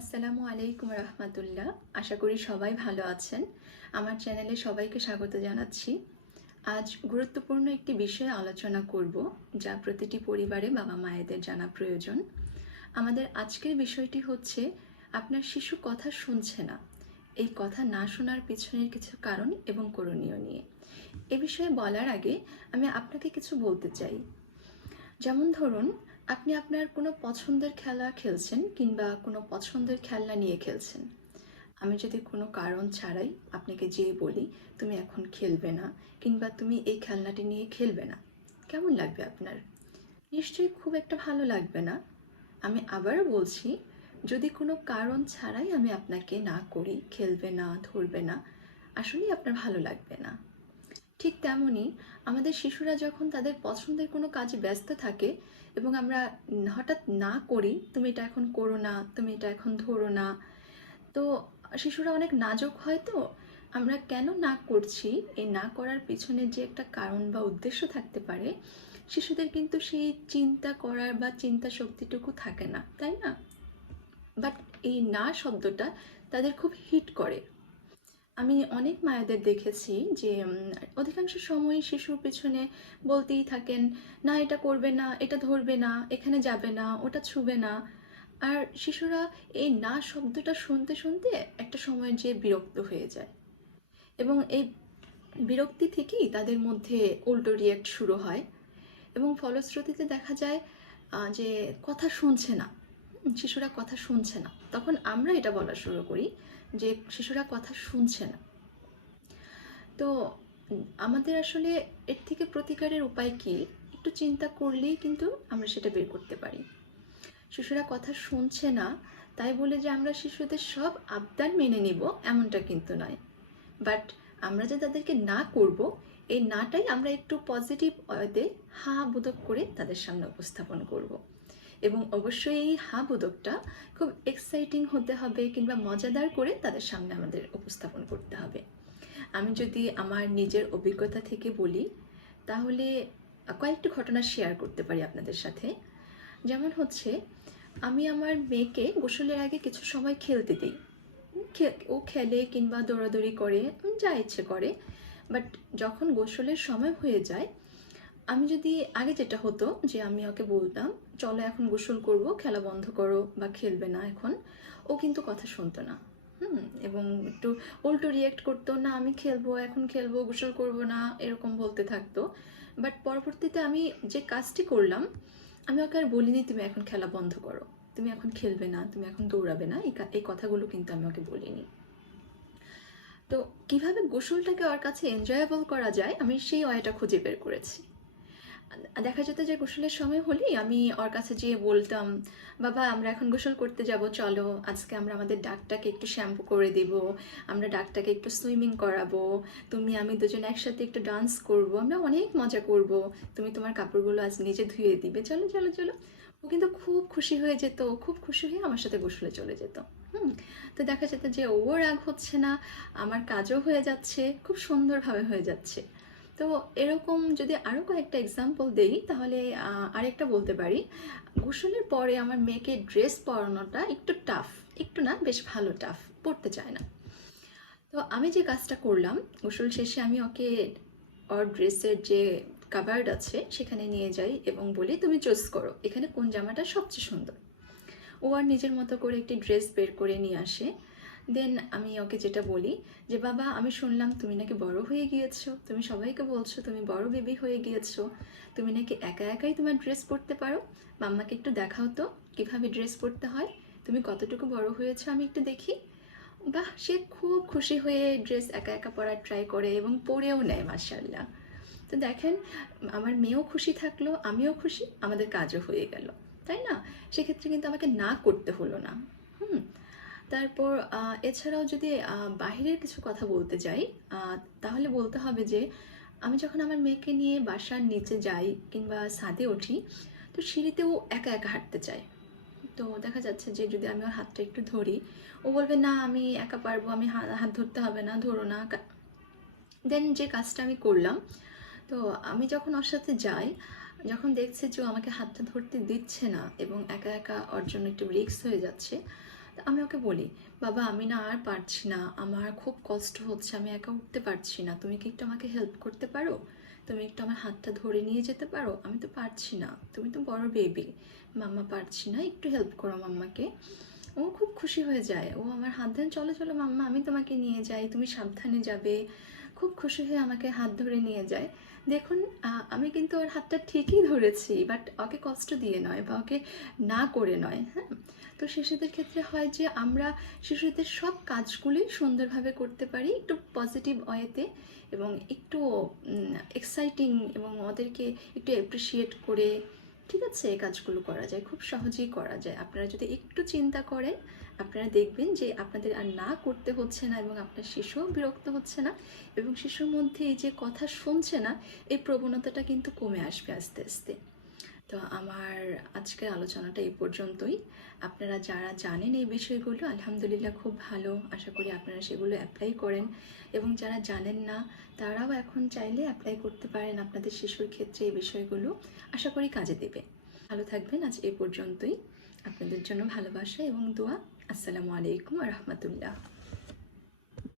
আসসালামু আলাইকুম রহমতুল্লাহ। আশা করি সবাই ভালো আছেন। আমার চ্যানেলে সবাইকে স্বাগত জানাচ্ছি। আজ গুরুত্বপূর্ণ একটি বিষয়ে আলোচনা করব, যা প্রতিটি পরিবারে বাবা মায়েদের জানা প্রয়োজন। আমাদের আজকের বিষয়টি হচ্ছে আপনার শিশু কথা শুনছে না। এই কথা না শোনার পিছনের কিছু কারণ এবং করণীয় নিয়ে এ বিষয়ে বলার আগে আমি আপনাকে কিছু বলতে চাই। যেমন ধরুন, আপনি আপনার কোনো পছন্দের খেলা খেলছেন কিংবা কোনো পছন্দের খেলনা নিয়ে খেলছেন। আমি যদি কোনো কারণ ছাড়াই আপনাকে যেয়ে বলি তুমি এখন খেলবে না কিংবা তুমি এই খেলনাটি নিয়ে খেলবে না, কেমন লাগবে আপনার? নিশ্চয়ই খুব একটা ভালো লাগবে না। আমি আবারও বলছি, যদি কোনো কারণ ছাড়াই আমি আপনাকে না করি, খেলবে না, ধরবে না, আসলেই আপনার ভালো লাগবে না। ঠিক তেমনই আমাদের শিশুরা যখন তাদের পছন্দের কোনো কাজে ব্যস্ত থাকে এবং আমরা হঠাৎ না করি, তুমি এটা এখন করো না, তুমি এটা এখন ধরো না, তো শিশুরা অনেক নাজুক হয়। তো আমরা কেন না করছি, এই না করার পিছনে যে একটা কারণ বা উদ্দেশ্য থাকতে পারে, শিশুদের কিন্তু সেই চিন্তা করার বা চিন্তা শক্তিটুকু থাকে না, তাই না? বাট এই না শব্দটা তাদের খুব হিট করে। আমি অনেক মায়েদের দেখেছি যে অধিকাংশ সময় শিশুর পিছনে বলতেই থাকেন, না এটা করবে না, এটা ধরবে না, এখানে যাবে না, ওটা ছুবে না। আর শিশুরা এই না শব্দটা শুনতে শুনতে একটা সময় যে বিরক্ত হয়ে যায়, এবং এই বিরক্তি থেকেই তাদের মধ্যে উল্টো রিয়াক্ট শুরু হয়, এবং ফলশ্রুতিতে দেখা যায় যে কথা শুনছে না, শিশুরা কথা শুনছে না। তখন আমরা এটা বলা শুরু করি যে শিশুরা কথা শুনছে না। তো আমাদের আসলে এর থেকে প্রতিকারের উপায় কি, একটু চিন্তা করলেই কিন্তু আমরা সেটা বের করতে পারি। শিশুরা কথা শুনছে না তাই বলে যে আমরা শিশুদের সব আবদার মেনে নিব, এমনটা কিন্তু নয়। বাট আমরা যে তাদেরকে না করব, এই নাটাই আমরা একটু পজিটিভ ওয়েতে হা বোধক করে তাদের সামনে উপস্থাপন করব। এবং অবশ্যই এই হা বোধকটা খুব এক্সাইটিং হতে হবে কিংবা মজাদার করে তাদের সামনে আমাদের উপস্থাপন করতে হবে। আমি যদি আমার নিজের অভিজ্ঞতা থেকে বলি, তাহলে কয়েকটি ঘটনা শেয়ার করতে পারি আপনাদের সাথে। যেমন হচ্ছে, আমি আমার মেয়েকে গোসলের আগে কিছু সময় খেলতে দিই। ও খেলে কিংবা দৌড়াদৌড়ি করে, যা ইচ্ছে করে। বাট যখন গোসলের সময় হয়ে যায়, আমি যদি আগে যেটা হতো যে আমি ওকে বলতাম চলো এখন গোসল করব, খেলা বন্ধ করো বা খেলবে না এখন, ও কিন্তু কথা শুনতো না। এবং একটু উল্টো রিয়েক্ট করতো, না আমি খেলবো, এখন খেলবো, গোসল করব না, এরকম বলতে থাকতো। বাট পরবর্তীতে আমি যে কাজটি করলাম, আমি ওকে আর বলিনি তুমি এখন খেলা বন্ধ করো, তুমি এখন খেলবে না, তুমি এখন দৌড়াবে না, এই কথাগুলো কিন্তু আমি ওকে বলিনি। তো কিভাবে গোসলটাকে ওর কাছে এনজয়েবল করা যায়, আমি সেই ওয়েটা খুঁজে বের করেছি। দেখা যেত যে গোসলের সময় হলেই আমি ওর কাছে যেয়ে বলতাম, বাবা আমরা এখন গোসল করতে যাব, চলো আজকে আমরা আমাদের ডাকটাকে একটু শ্যাম্পু করে দিব, আমরা ডাকটাকে একটু সুইমিং করাবো, তুমি আমি দুজন একসাথে একটু ডান্স করব, আমরা অনেক মজা করব, তুমি তোমার কাপড়গুলো আজ নিজে ধুয়ে দিবে, চলো চলো চলো। ও কিন্তু খুব খুশি হয়ে যেত, খুব খুশি হয়ে আমার সাথে গোসলে চলে যেত। তো দেখা যেত যে ও রাগ হচ্ছে না, আমার কাজও হয়ে যাচ্ছে, খুব সুন্দরভাবে হয়ে যাচ্ছে। তো এরকম যদি আরও কয়েকটা এক্সাম্পল দেই, তাহলে আরেকটা বলতে পারি। গোসলের পরে আমার মেয়েকে ড্রেস পরানোটা একটু টাফ, একটু না বেশ ভালো টাফ, পড়তে চায় না। তো আমি যে কাজটা করলাম, গোসল শেষে আমি ওকে ওর ড্রেসের যে কাভার্ড আছে সেখানে নিয়ে যাই এবং বলি তুমি চুজ করো এখানে কোন জামাটা সবচেয়ে সুন্দর। ও আর নিজের মতো করে একটি ড্রেস বের করে নিয়ে আসে। দেন আমি ওকে যেটা বলি যে বাবা আমি শুনলাম তুমি নাকি বড় হয়ে গিয়েছো, তুমি সবাইকে বলছো তুমি বড় বেবি হয়ে গিয়েছো, তুমি নাকি একা একাই তোমার ড্রেস পরতে পারো, মাম্মাকে একটু দেখাও তো কিভাবে ড্রেস পরতে হয়, তুমি কতটুকু বড় হয়েছো আমি একটু দেখি। বাহ, সে খুব খুশি হয়ে ড্রেস একা একা পরার ট্রাই করে এবং পরেও নেয়, মাশাআল্লাহ। তো দেখেন, আমার মেয়েও খুশি থাকলো, আমিও খুশি, আমাদের কাজও হয়ে গেল, তাই না? সেক্ষেত্রে কিন্তু আমাকে না করতে হলো না। হুম তারপর এছাড়াও যদি বাহিরের কিছু কথা বলতে যাই, তাহলে বলতে হবে যে আমি যখন আমার মেয়েকে নিয়ে বাসার নিচে যাই কিংবা ছাদে উঠি, তো সিঁড়িতেও একা একা হাঁটতে চায়। তো দেখা যাচ্ছে যে যদি আমি ওর হাতটা একটু ধরি, ও বলবে না আমি একা পারবো, আমি হাত ধরতে হবে না, ধরো না। দেন যে কাজটা আমি করলাম, তো আমি যখন ওর সাথে যাই, যখন দেখছে যে ও আমাকে হাতটা ধরতে দিচ্ছে না এবং একা একা ওর জন্য একটু রিস্ক হয়ে যাচ্ছে, তো আমি ওকে বলি, বাবা আমি না আর পারছি না, আমার খুব কষ্ট হচ্ছে, আমি একা উঠতে পারছি না, তুমি কি একটু আমাকে হেল্প করতে পারো? তুমি একটু আমার হাতটা ধরে নিয়ে যেতে পারো? আমি তো পারছি না, তুমি তো বড় বেবি, মাম্মা পারছি না, একটু হেল্প করো মাম্মাকে। ও খুব খুশি হয়ে যায়, ও আমার হাত ধরে, চলো চলো মাম্মা আমি তোমাকে নিয়ে যাই, তুমি সাবধানে যাবে। খুব খুশি হয়ে আমাকে হাত ধরে নিয়ে যায়। দেখুন, আমি কিন্তু ওর হাতটা ঠিকই ধরেছি, বাট ওকে কষ্ট দিয়ে নয় বা ওকে না করে নয়। হ্যাঁ, তো শিশুদের ক্ষেত্রে হয় যে আমরা শিশুদের সব কাজগুলোই সুন্দরভাবে করতে পারি একটু পজিটিভ ওয়েতে, এবং একটু এক্সাইটিং, এবং ওদেরকে একটু অ্যাপ্রিসিয়েট করে, ঠিক আছে, এই কাজগুলো করা যায়, খুব সহজেই করা যায়। আপনারা যদি একটু চিন্তা করেন, আপনারা দেখবেন যে আপনাদের আর না করতে হচ্ছে না, এবং আপনার শিশুও বিরক্ত হচ্ছে না, এবং শিশুর মধ্যে এই যে কথা শুনছে না, এই প্রবণতাটা কিন্তু কমে আসবে আস্তে আস্তে। তো আমার আজকের আলোচনাটা এই পর্যন্তই। আপনারা যারা জানেন এই বিষয়গুলো, আলহামদুলিল্লাহ খুব ভালো, আশা করি আপনারা সেগুলো অ্যাপ্লাই করেন, এবং যারা জানেন না তারাও এখন চাইলে অ্যাপ্লাই করতে পারেন আপনাদের শিশুর ক্ষেত্রে এই বিষয়গুলো, আশা করি কাজে দেবে। ভালো থাকবেন, আজ এই পর্যন্তই। আপনাদের জন্য ভালোবাসা এবং দোয়া। আসসালামু আলাইকুম ওয়া রাহমাতুল্লাহ।